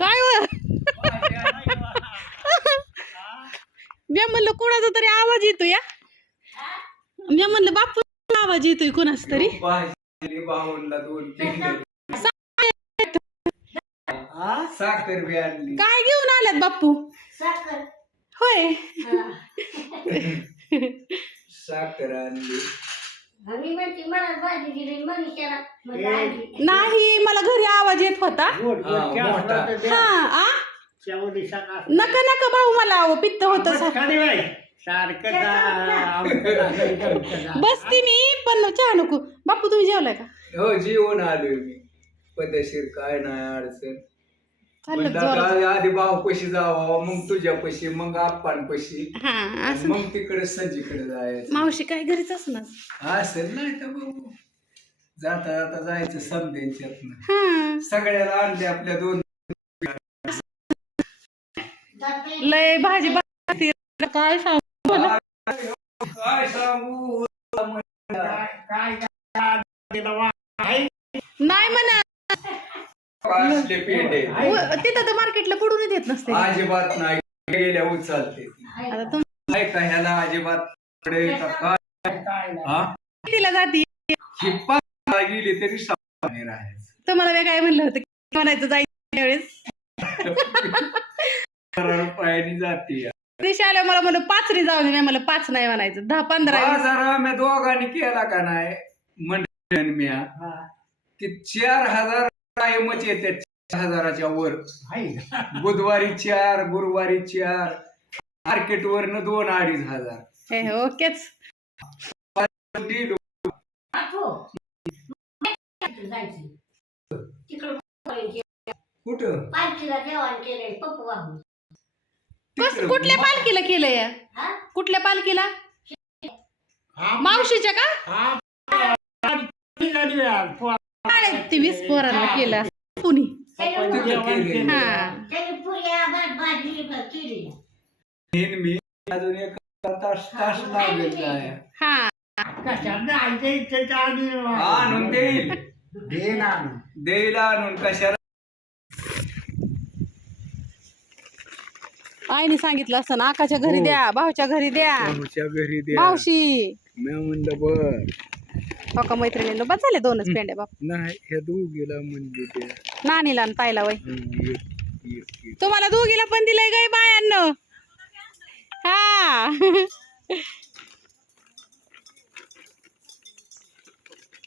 काय व? मी म्हणलं कोणाचा तरी आवाज येतो या मी म्हणलं बापू आवाज येतोय कोणाच तरी. काय घेऊन आल्यात बापू? साखर. होय. साखर आणली मी म्हणते मला भाजी दिली मनीषाला म्हणजे आजी नाही मला घरी आवाज येत होता. हा, मोठा. हा आ? नका नका भाऊ मला अहो, पित्त होत बसती मी पण चहा नको. बापू तुम्ही जेवलाय का? हो जेवण आलोय मी. पद्धतशीर काय नाही अडचण. म्हणलं जोरात. आता आधी भाऊ पशी जावा मग तुझ्या पशी मग आप्पान पशी हा असं मग तिकडे संजीकडे जायचं. मावशी काय घरीच असणार? असेल नाही तर भाऊ. जाता जाता जायचं समध्यांच्यातनं हा. सगळ्याला आणले आपल्या दोन. लय भाजी भाजी काय सांगू? काय सांगू? पेंडे उ- तिथं तर मार्केटला पडून देत नसते. अजिबात नाही. गेल्या उचलते. आता तुम काय का ह्याला अजिबात कडे का? काय हा? तिला जाती? पाच गेली तरी सावधानी राहायचं. तुम्हाला मी काय म्हणलं होतं? की म्हणायचं जायचं त्यावेळेस. सरळ पायाने जाते. दिशा आल्या मला म्हणलं पाच रे जाऊ दे मला पाच नाही म्हणायचं. दहा पंधरा बाजार आम्ही दोघांनी केला का नाही? मंडळ म्या. की चार हजार कायमच येते चार हजाराच्या वर. बुधवारी चार गुरुवारी चार. मार्केट वरनं दोन अडीच हजार. हे हे, ओकेच. कुठं? पालखीला जेवण केलंय पप्पू बाबू. कस तिकडं. कुठल्या पालखीला केलंय? या? हा? कुठल्या पालखीला? मावशीच्या का? वीस पोरांना केलं पुणी. तिकडं केलेलं. हा त्याने पुऱ्या भात भाजी केली नेन मी अजून एक तास तास लागेल आहे. हा. आणून देईल. देईल आणून कशाला? आईने सांगितलं असतं ना आकाच्या घरी हो. द्या भाऊच्या घरी द्या. भाऊच्या घरी द्या. मावशी. मी म्हणलं बर. हो का मैत्रिणीनं बस झाले दोनच पेंड्या बाप नाही ह्या दोघीला म्हणजे द्या नानीला आणि ताईला वय हं, एक, एक, एक. तुम्हाला दोघीला पण दिलंय गाय बायांनो हा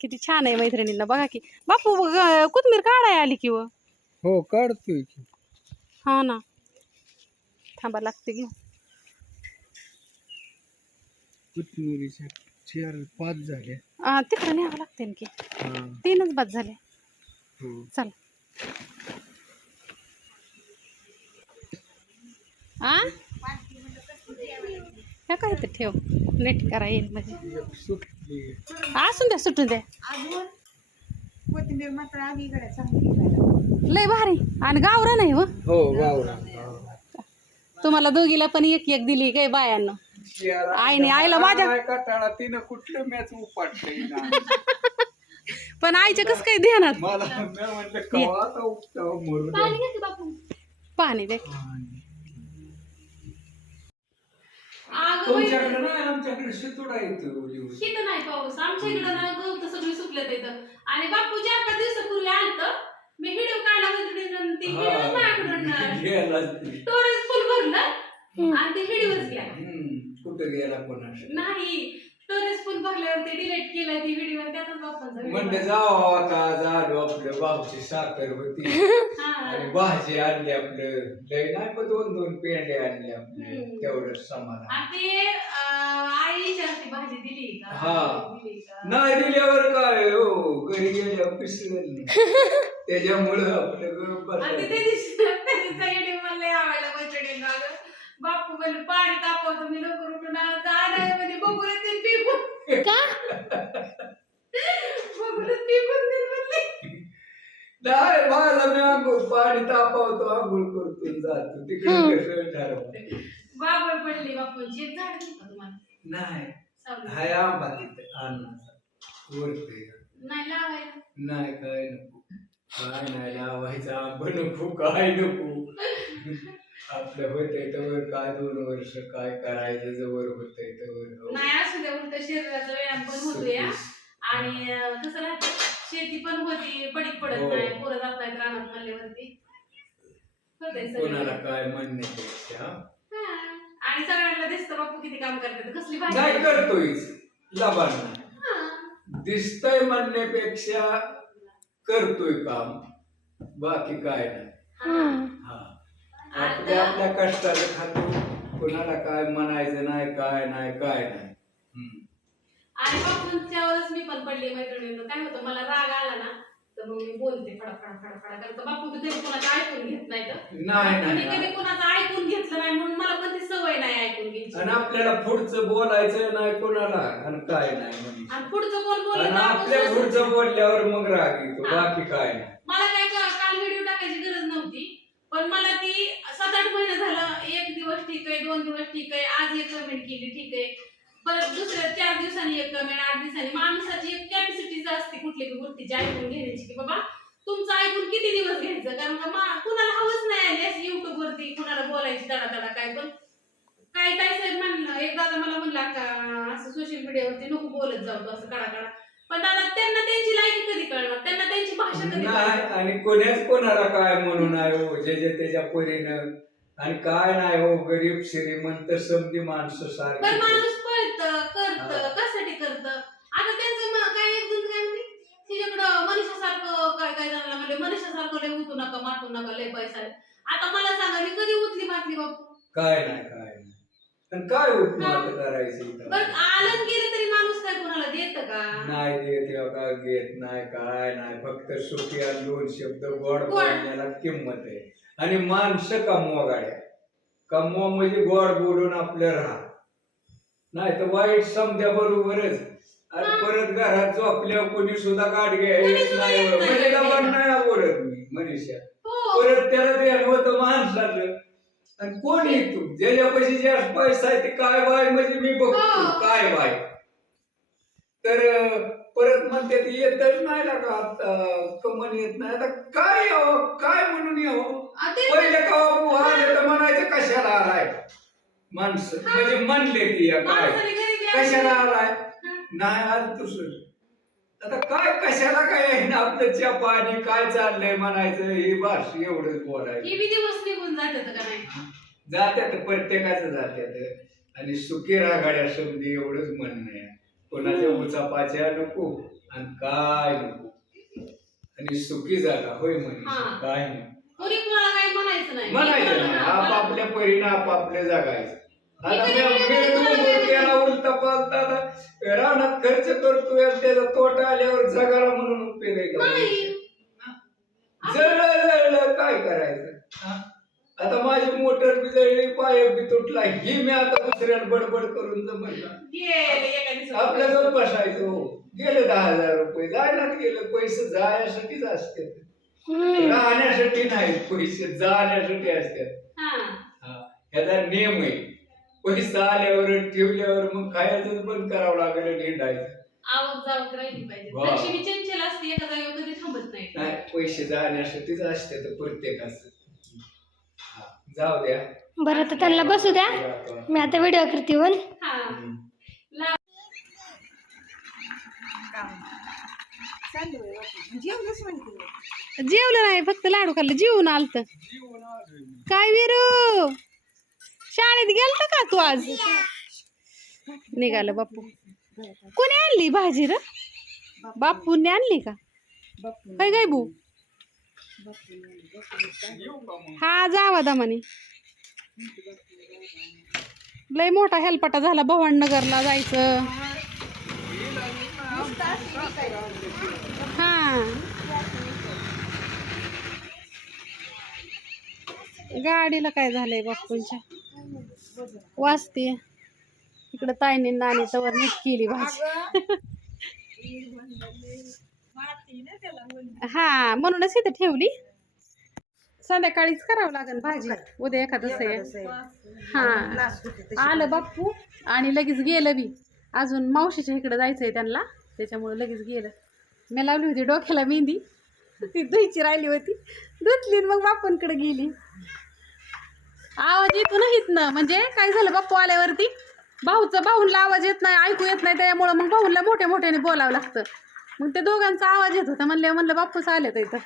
किती छान आहे मैत्रिणींना बघा की बापू ग- कोथमीर काढाय आली की व हो काढतोय की हा ना थांबा लागते कोथमिरीच्या चार पाच झाल्या आ, तिकडं न्यावं लागते की हा तीनच बाद झाले. हो चल. आ? ह्या काय ते ठेव. नेट करा येईल म्हणजे एक सुटली असून द्या सुटून द्या. अजून कोथिंबीर मात्र लय भारी. आणि गावरा नाही व हो गावरा तुम्हाला दोघीला पण एक एक दिली काय बायांना? आईने आईला माझ्या कटाळा तिनं कुठलं मॅच उपाटलंय ना? पण आईच्या कसं काय ध्यानात मला मी म्हणलं कवा आता उपटावं मरू द्या. पाणी दे. तुमच्याकडे नाही आमच्याकडे शितोडा येतो लिहून. इथं नाही पाऊस. आमच्या इकडं ना गवत सगळी सुकल्यात इथं आणि बापू चार पाच दिवसापूर्वी आलत. मी व्हिडिओ काढला मैत्रिणीनं ती व्हिडिओ माझ्याकडून गेलाच नाही. स्टोरेज फुल भरलं. आणि ते गेला. हम्म, कुठं गेला कोणाशी? नाही. स्टोरेज फुल भरल्यावर ते डिलीट केलं ती व्हिडिओ त्यातच बाप्पांचा व्हिडिओ जावं आता झालो आपलं बापची साखर होती. आणि भाजी आणली आपलं. लय नाही पण दोन दोन पेंडे आणले आपले? हम्म. तेवढंच समाधान. आणि ते अं, आई विचारते भाजी दिली का? हा. दिली का? नाही दिल्यावर काय? हो घरी गेल्यावर पिसलं त्याच्यामुळं आपलं गप्प आणि ते बसायचं. दिवशी त्याचा व्हिडिओ मला लय आवडला मैत्रिणींना अगं. बापू बोल पाणी तापवतो मी लवकर उठून आलो तर आणाय म्हणजे बघून ते पिकून. का? बघून पिकून देत म्हणले. नाही मला मी आंघोळ पाणी तापवतो आंघोळ करतो जातो. तिकडे कसं ठरवा बा पडली बापूंची एक झाड का तुम्हाला. नाही? हाय आंबा तिथे अन्नाचा. वरते. नाही लावायला नाही काय नको. काय नाही लावायचं आंबा नको काय नको. आपलं होतंय तर काय दोन वर्ष काय करायचं जवळ होतंय तर नाही असू द्या उलट शरीराचा व्यायाम पण होतो या आणि अं, कसं राहतं शेती पण होती पडीक पडत हो. नाही पोरं जात नाहीत रानात म्हणल्यावरती. होतंय सगळं. कोणाला काय म्हणण्यापेक्षा हा. आणि सगळ्यांना दिसतं बापू किती काम करतात कसली भाजी नाही करतोयच लबांना हा. दिसतंय म्हणण्यापेक्षा करतोय काम बाकी काय नाही. हा. आपल्या आपल्या कष्टाचं खातो. कोणाला काय म्हणायचं नाही काय नाही काय नाही. हम्म. आणि बापूंच्यावरच मी पण पडली मैत्रिणींना. काय होतं मला राग आला ना तर मग मी बोलते फडा फडा फडा फडा कारण का बापू कधी कोणाचं ऐकून घेत नाही तर नाही नाही कधी कोणाचं ऐकून घेतलं नाही म्हणून मला पण ती सवय नाही ऐकून घ्यायची. आणि आपल्याला पुढचं बोलायचं नाही कोणाला आणि काय नाही म्हणजे. आणि पुढचं कोण बोललं आणि तर आपण आपल्या. पुढचं बोलल्यावर मग राग येतो हा. बाकी काय नाही. मला काय का- काल व्हिडिओ टाकायची गरज नव्हती पण मला ती सात आठ महिने झालं एक दिवस ठीक आहे दोन दिवस ठीक आहे आज एक कमेंट केली ठीक आहे. परत दुसऱ्या चार दिवसांनी एक कमेंट आठ दिवसांनी. माणसाची एक कॅपॅसिटीच असते कुठली बी गोष्टीची ऐकून घेण्याची की बाबा तुमचं ऐकून किती दिवस घ्यायचं? कारण का मा- कुणाला हवंच नाही आली युट्यूब वरती कुणाला बोलायची दडा दडा काय पण काय काय साहेब म्हणलं एक दादा मला म्हणला का असं सोशल मीडियावरती नको बोलत जाऊ असं काढा कडा पण दादा त्यांना त्यांची लायकी कधी कळणार? त्यांना त्यांची भाषा कधी नाही कळणार? आणि कोण्याच कोणाला काय म्हणून आहे हो जे जे त्याच्या परीनं. आणि काय नाही हो गरीब श्रीमंत समधी माणसं पण सारखी माणूस पळतं करत हा. कशासाठी करत? आता त्यांचं म- काय एक जण काय म्हणते? तिच्याकडं मनीषासारखं काय काय जणांना म्हणले मनीषासारखं लय उतू नका माटू नका लय पैसा आहे. आता मला सांगा मी कधी उतली मातली बापू? काय नाही काय नाही. आणि काय उपमात करायचं इथं? बरं आलं गेलं तरी माणूस काय कोणाला देत का? नाही देत किंवा काय घेत नाही काय नाही. फक्त सुखी आणि दोन शब्द गोड. बोलण्याला किंमत आहे. आणि माणसं कमवा गाड्या. कमवा म्हणजे गोड बोलून आपलं राहा. नाही तर वाईट समजा बरोबरच. आणि हा. परत घरात झोपल्यावर कोणी सुद्धा कोणी घ्यायच नाही. नाही. म्हणजे डबल नाही बोलत मी मनीषा. हो. परत त्याला ध्यान होतं माणसाचं. आणि कोण येतो ज्याच्यापाशी जास्त पैसा आहे ते काय बाय म्हणजे मी बघतो. हो. काय बाय तर परत म्हणते ते येतच नाही आता? कमन येत नाही. आता काय यावं? काय म्हणून यावं? पहिले का आले तर म्हणायचं कशाला आलाय? माणसं म्हणजे म्हणले ती काय. कशाला आलाय. नाही आलं तुझं आता काय कशाला काय आहे ना आपलं च्या पाणी काय चाललंय? म्हणायचं. हे भाष एवढंच बोलायचं. जात्यात प्रत्येकाचं जात्यात. आणि सुखी रागाड्या समधी एवढंच म्हणणं आहे. कोणाच्या उचापाच्या नको आणि काय नको आणि सुखी झाला होय म्हणे हा. काय नाही कोणी कोणाला काही म्हणायचं नाही म्हणायचं आपापल्या परीनं आपापले जगायचं आता मी केला उलटा पालता आता रानात खर्च करतोय आणि त्याचा तोटा आल्यावर जगाला म्हणून उपयोग आहे का? नाही. जळलं जळलं काय करायचं हा? आता माझी मोटर बी जळली पाय बी तुटला ही मी आता दुसऱ्याला बडबड करून जमल. आपल्या गप बसायचं. हो गेले दहा हजार रुपये जायलाच गेले पैसे जायसाठीच असते. राहण्यासाठी नाही पैसे जाण्यासाठी असतात ह्याचा नियम आहे. पैसा आल्यावर ठेवल्यावर मग खायचं बंद करावं लागेल आणि हिंडायचं. आवक जावक राहिली पाहिजे. वा. लक्ष्मी चंचल असते एका जागेवर कधी थांबत नाही. नाही पैसे जाण्यासाठीच असते तर प्रत्येकाचं. जाऊ द्या बरं तर त्यांना बसू द्या. मी आता व्हिडिओ करते वन हा जेवलं नाही फक्त लाडू खाल्लं जेवून आलत. काय विरू? शाळेत गेलत का तू आज? निघालं बापू. कोणी आणली भाजी र? बापूने आणली का? काय काय बू? हा जावा दमाने लय मोठा हेलपटा झाला भवाननगरला जायचं. हा. गाडीला काय झालंय बापूंच्या? वाचते इकडं ताईने नाणी तवर नीट केली भाजी. हा म्हणूनच इथं ठेवली. संध्याकाळीच करावं लागेल भाजी. उद्या एखादं हा. आलं बाप्पू. आणि लगेच गेलं बी. अजून मावशीच्या इकडं जायचंय त्यांना. त्याच्यामुळे लगेच गेलं. मी लावली होती डोक्याला मेहंदी. ती धुईची राहिली होती. धुतली आणि मग बाप्पूंकडे गेली. आवाज येतो ना इथनं. म्हणजे काय झालं बाप्पू आल्यावरती? भाऊचा भाऊंला आवाज येत नाही ऐकू येत नाही. त्यामुळं मग भाऊंला मोठ्या मोठ्याने बोलावं लागतं. मग ते दोघांचा आवाज येत होता. म्हणलं म्हणलं बाप्पूच आले तर इथं.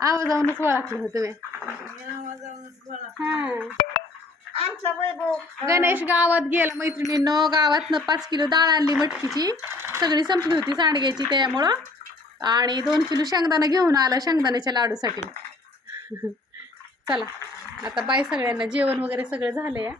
आवाजावरूनच ओळखलं होतं मी हां. आमचा वैभव. गणेश गावात गेला मैत्रिणीनं. गावातनं पाच किलो डाळ आणली मटकीची. सगळी संपली होती सांडग्याची त्यामुळं. आणि दोन किलो शेंगदाणा घेऊन आला शेंगदाण्याच्या लाडूसाठी. चला. आता बाय सगळ्यांना जेवण वगैरे सगळं झालं या